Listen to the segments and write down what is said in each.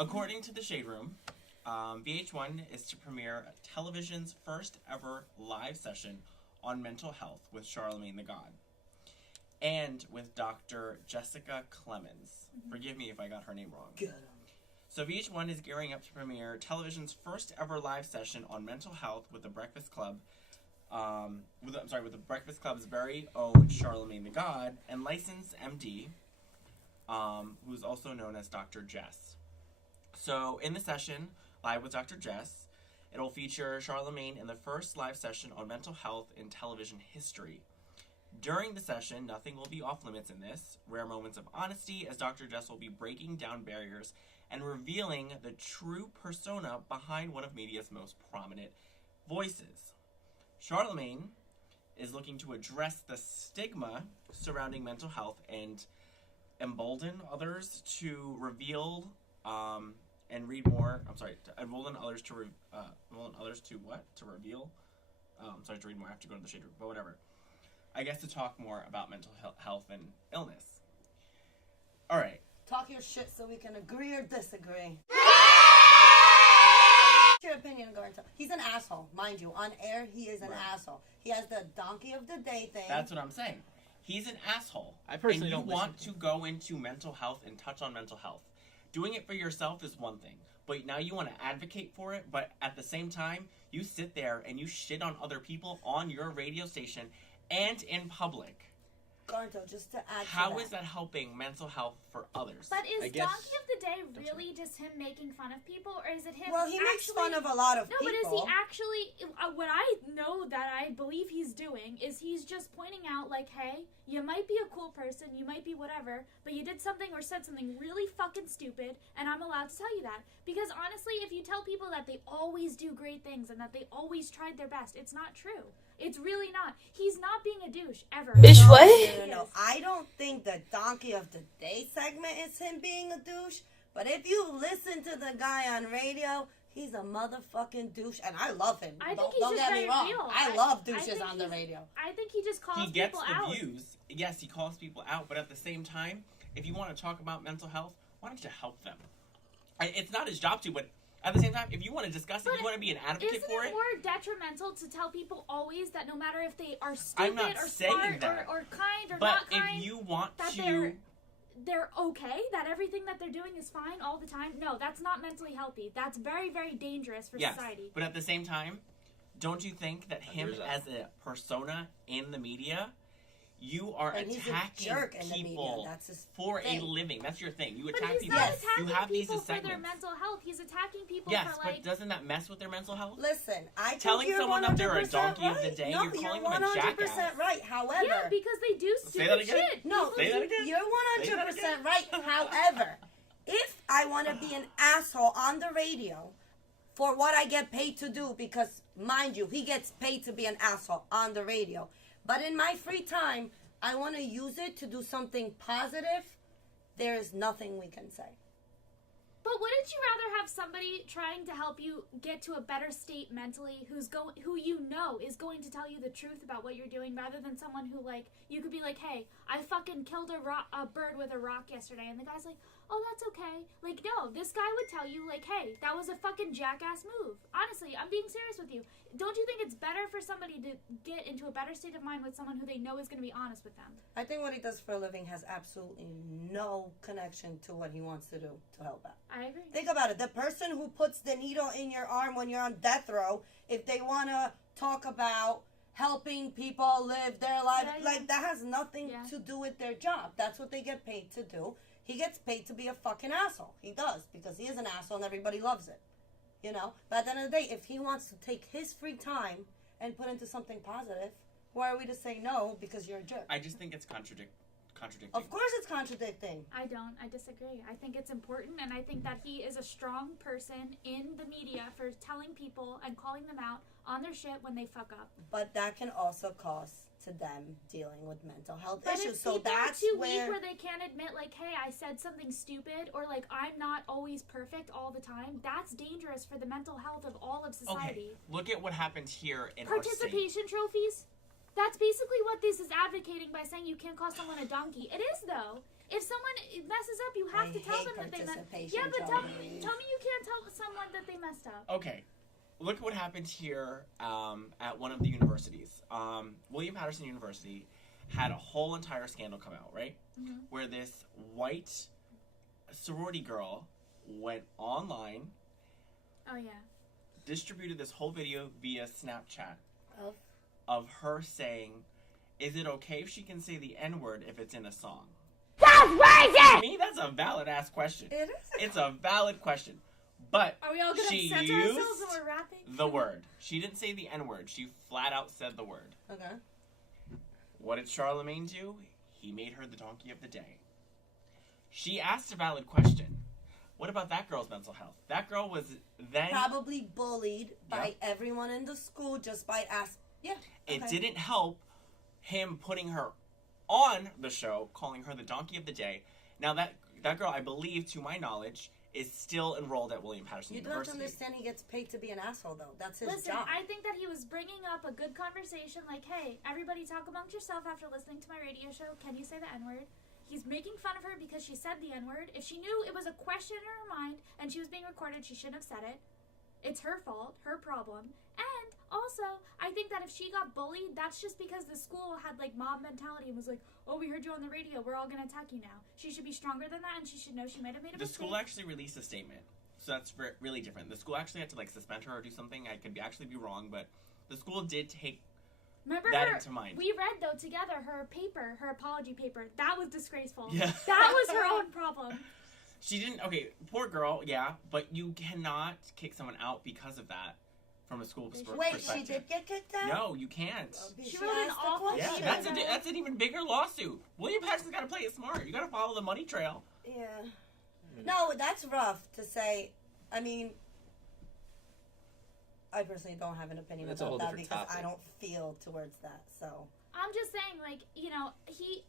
According to the Shade Room, VH1 is to premiere television's first ever live session on mental health with Charlamagne the God. And with Dr. Jessica Clemens. Forgive me if I got her name wrong. Good. So VH1 is gearing up to premiere television's first ever live session on mental health with the Breakfast Club. With the Breakfast Club's very own Charlamagne the God and licensed MD, who's also known as Dr. Jess. So in the session, Live with Dr. Jess, it'll feature Charlamagne in the first live session on mental health in television history. During the session, nothing will be off limits in this. Rare moments of honesty, as Dr. Jess will be breaking down barriers and revealing the true persona behind one of media's most prominent voices. Charlamagne is looking to address the stigma surrounding mental health and embolden others to reveal and read more. Embolden others to what? To reveal. To read more. I have to go to the Shade Room, but whatever. I guess to talk more about mental health and illness. All right. Talk your shit so we can agree or disagree. What's your opinion, Garnto? He's an asshole, mind you. On air, he is an asshole. He has the donkey of the day thing. That's what I'm saying. He's an asshole. I personally don't want to go into mental health and touch on mental health. Doing it for yourself is one thing, but now you want to advocate for it, but at the same time, you sit there and you shit on other people on your radio station and in public. Garnto, just to add How to that. is that helping mental health for others? But is Donkey of the Day really just him making fun of people, or is it him? Well, he makes fun of a lot of people. No, but is he actually? What I know that I believe he's doing is he's just pointing out, like, hey, you might be a cool person, you might be whatever, but you did something or said something really fucking stupid, and I'm allowed to tell you that. Because honestly, if you tell people that they always do great things and that they always tried their best, it's not true. It's really not. He's not being a douche, ever. Bitch, what? No. I don't think the Donkey of the Day segment is him being a douche. But if you listen to the guy on radio, he's a motherfucking douche. And I love him. I think he's don't just get me very wrong. real. I love douches on the radio. I think he just calls he gets people the out. views. Yes, he calls people out. But at the same time, if you want to talk about mental health, why don't you help them? It's not his job to, but at the same time, if you want to discuss it, you want to be an advocate for it. Isn't it more detrimental to tell people always that no matter if they are stupid I'm not or saying smart that. or kind or but not kind, if you want that to... they're okay, that everything that they're doing is fine all the time, no, that's not mentally healthy. That's very, very dangerous for society. But at the same time, don't you think that him as a persona in the media, you are attacking people for a living. That's your thing. You attack people. You have these segments. For their mental health. He's attacking people yes, for, like... but doesn't that mess with their mental health? Listen, I think telling you're someone that they're a 100% donkey right. of the day, no, you're calling them a jackass. 100% right. However... Yeah, because they do stupid shit. No, say that again. You're 100% right. However, if I want to be an asshole on the radio for what I get paid to do, because, mind you, he gets paid to be an asshole on the radio, but in my free time, I want to use it to do something positive, there is nothing we can say. But wouldn't you rather have somebody trying to help you get to a better state mentally, who you know is going to tell you the truth about what you're doing, rather than someone who, like, you could be like, hey, I fucking killed a bird with a rock yesterday, and the guy's like, oh, that's okay. Like, no, this guy would tell you, like, hey, that was a fucking jackass move. Honestly, I'm being serious with you. Don't you think it's better for somebody to get into a better state of mind with someone who they know is going to be honest with them? I think what he does for a living has absolutely no connection to what he wants to do to help out. I agree. Think about it. The person who puts the needle in your arm when you're on death row, if they want to talk about helping people live their life, like, that has nothing to do with their job. That's what they get paid to do. He gets paid to be a fucking asshole. He does, because he is an asshole and everybody loves it. You know? But at the end of the day, if he wants to take his free time and put into something positive, why are we to say no because you're a jerk? I just think it's contradicting. Of course it's contradicting. I don't. I disagree. I think it's important, and I think that he is a strong person in the media for telling people and calling them out on their shit when they fuck up. But that can also cost to them dealing with mental health but issues. If so that's too weak where they can't admit, like, hey, I said something stupid, or like, I'm not always perfect all the time. That's dangerous for the mental health of all of society. Okay, look at what happened here in participation trophies. That's basically what this is advocating by saying you can't call someone a donkey. It is, though. If someone messes up, you have to tell them that they messed up. Yeah, but tell me you can't tell someone that they messed up. Okay. Look at what happened here at one of the universities. William Patterson University had a whole entire scandal come out, right? Mm-hmm. Where this white sorority girl went online. Oh, yeah. Distributed this whole video via Snapchat of her saying, is it okay if she can say the N-word if it's in a song? That's crazy! To me, that's a valid-ass question. It is. It's a valid question. But are we all gonna she censor used ourselves when we're rapping? the word. She didn't say the N-word. She flat out said the word. Okay. What did Charlamagne do? He made her the donkey of the day. She asked a valid question. What about that girl's mental health? That girl was then probably bullied by everyone in the school just by asking. Yeah. It didn't help him putting her on the show, calling her the donkey of the day. Now that girl, I believe, to my knowledge, is still enrolled at William Patterson University. You don't understand he gets paid to be an asshole, though. That's his Listen, job. I think that he was bringing up a good conversation, like, hey, everybody talk amongst yourself after listening to my radio show. Can you say the N-word? He's making fun of her because she said the N-word. If she knew it was a question in her mind and she was being recorded, she shouldn't have said it. It's her fault, her problem. And also, I think that if she got bullied, that's just because the school had, like, mob mentality and was like, oh, we heard you on the radio. We're all going to attack you now. She should be stronger than that, and she should know she might have made a mistake. The school actually released a statement. So that's really different. The school actually had to, like, suspend her or do something. I could actually be wrong, but the school did take that into mind. We read, though, together her paper, her apology paper. That was disgraceful. Yeah. That was her own problem. She didn't, okay, poor girl, yeah, but you cannot kick someone out because of that from a school perspective. Wait, she did get kicked out? No, you can't. She wrote an awful Yeah, that's an even bigger lawsuit. William Patterson's got to play it smart. You got to follow the money trail. Yeah. No, that's rough to say. I mean, I personally don't have an opinion about that because topic. I don't feel towards that. So I'm just saying, like, you know, he.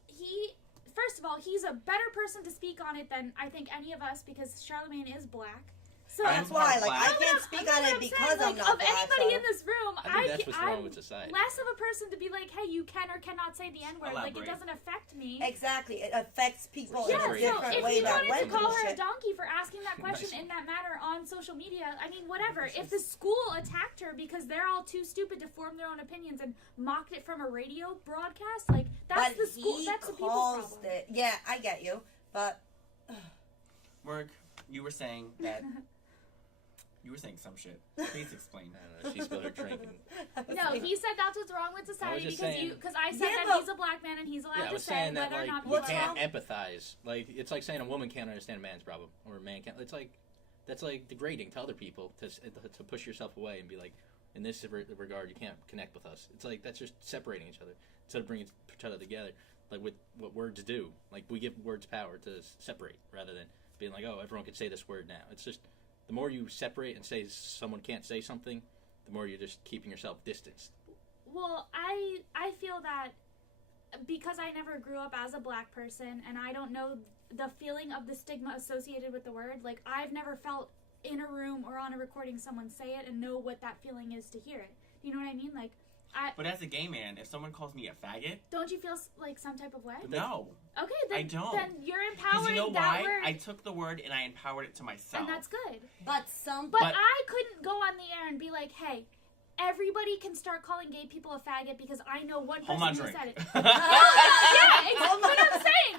First of all, he's a better person to speak on it than I think any of us because Charlamagne is black. So that's why, like, I can't speak on it because I'm not black. Of anybody in this room, I think that's what's wrong with society. Less of a person to be like, hey, you can or cannot say the N-word. Like, it doesn't affect me. Exactly. It affects people in a different if way. If you wanted to call her a donkey for asking that question in that manner on social media, I mean, whatever. If the school attacked her because they're all too stupid to form their own opinions and mocked it from a radio broadcast, like, that's the school. That's the people's problem. Yeah, I get you. But... Merg, you were saying that... You were saying some shit. Please explain. I don't know. She spilled her drink. No, he said that's what's wrong with society because I said that he's a black man and he's allowed to say whether or not you can't empathize. Like, it's like saying a woman can't understand a man's problem or a man can't. It's like that's like degrading to other people to push yourself away and be like, in this regard, you can't connect with us. It's like that's just separating each other instead of bringing each other together. Like with what words do. Like we give words power to separate rather than being like, oh, everyone can say this word now. It's just. The more you separate and say someone can't say something, the more you're just keeping yourself distanced. Well, I feel that because I never grew up as a black person and I don't know the feeling of the stigma associated with the word, like I've never felt in a room or on a recording someone say it and know what that feeling is to hear it. You know what I mean? Like, but as a gay man, if someone calls me a faggot... Don't you feel like some type of way? No. Okay, then, I don't. Then you're empowering you know that why? word. I took the word and I empowered it to myself. And that's good. But I couldn't go on the air and be like, hey, everybody can start calling gay people a faggot because I know one person who said it. But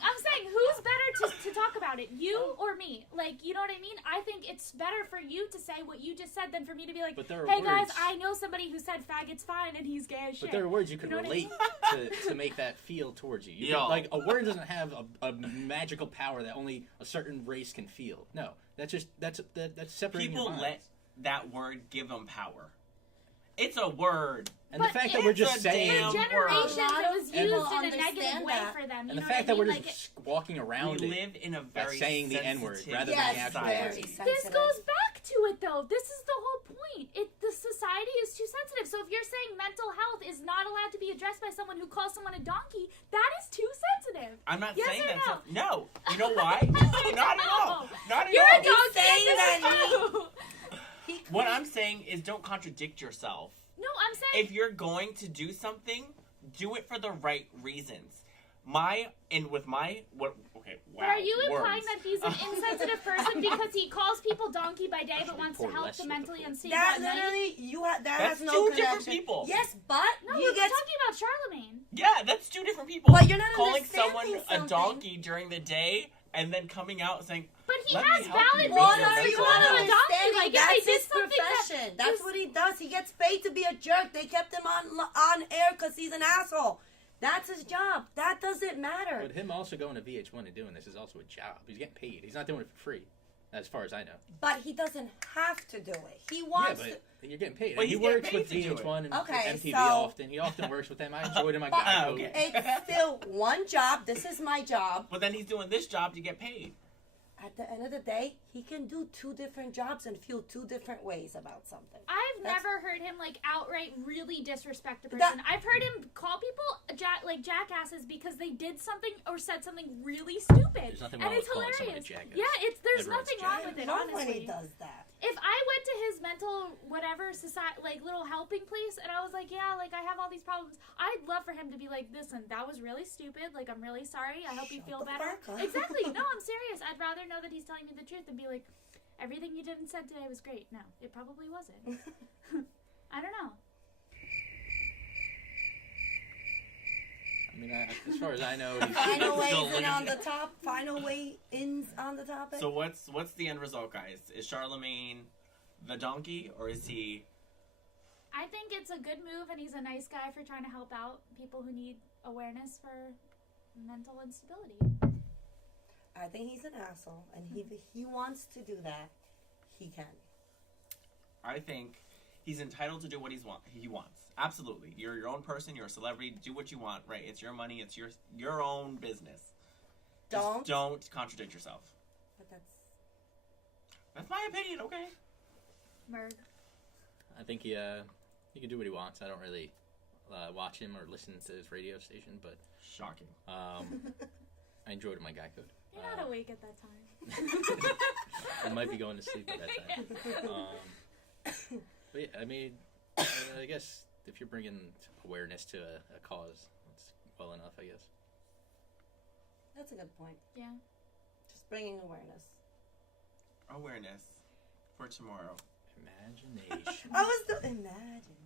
I'm saying, who's better to talk about it, you or me? Like, you know what I mean? I think it's better for you to say what you just said than for me to be like, hey guys, I know somebody who said faggot's fine and he's gay as shit. But there are words you can relate to make that feel towards you. Like, a word doesn't have a magical power that only a certain race can feel. No, that's separating People your minds. let that word give them power. It's a word. And the fact that we're just saying... For generations, it was used in a negative way for them. And the fact that we're just walking around we live in a very saying the N-word rather than the actual word. This goes back to it, though. This is the whole point. The society is too sensitive. So if you're saying mental health is not allowed to be addressed by someone who calls someone a donkey, that is too sensitive. I'm not saying that. No? You know why? Not at all. Not at all. You're a donkey. What I'm saying is don't contradict yourself. No, I'm saying... If you're going to do something, do it for the right reasons. But are you implying that he's an insensitive person because he calls people donkey by day but wants to help the mentally unstable That at night? literally, that That's has no two connection. different people. Yes, but No, he we're gets. talking about Charlamagne. Yeah, that's two different people. But you're not calling someone understanding a something. donkey during the day and then coming out saying, But he "Let has me help valid you What with your are reasons you to mental call him a health." donkey. understanding? Like, if That's they did his something profession. that That's was- what he does. He gets paid to be a jerk. They kept him on air because he's an asshole. That's his job. That doesn't matter. But him also going to VH1 and doing this is also a job. He's getting paid. He's not doing it for free, as far as I know. But he doesn't have to do it. He wants Yeah, to. but you're getting paid. But And he he's getting works paid with to do it. VH1 and Okay, MTV so- often. He often works with them. I enjoyed him. I But- got okay. It's still one job. This is my job. But then he's doing this job to get paid. At the end of the day, he can do two different jobs and feel two different ways about something. I've That's- never heard him like outright really disrespect a person. That- I've heard him call people jackasses because they did something or said something really stupid. There's nothing and wrong it's with calling someone a hilarious. jackass. Yeah, there's Everyone's nothing a wrong jackass. with it. I love when Honestly, he does that. if I went to his mental whatever society like little helping place and I was like, yeah, like I have all these problems, I'd love for him to be like, listen, that was really stupid. Like I'm really sorry. I hope you Shut feel the better. fuck up. Exactly. No, I'm serious. I'd rather know that he's telling me the truth than be like, everything you did and said today was great. No, it probably wasn't. I don't know. I mean, as far as I know, he's Final Still weighs in looking- on the top. Final weigh-ins on the topic. So what's the end result, guys? Is Charlamagne the donkey, or is he? I think it's a good move, and he's a nice guy for trying to help out people who need awareness for mental instability. I think he's an asshole, and if he wants to do that, he can. I think he's entitled to do what he wants. Absolutely, you're your own person. You're a celebrity. Do what you want. Right? It's your money. It's your own business. Just don't contradict yourself. But That's my opinion. Okay. Merg. I think he can do what he wants. I don't really watch him or listen to his radio station, but Shocking. I enjoyed my guy code. You're not awake at that time. I might be going to sleep at that time. But yeah, I mean, I guess if you're bringing awareness to a cause, that's well enough, I guess. that's a good point. Yeah. Just bringing awareness. Awareness for tomorrow. Imagination. I was the imagine.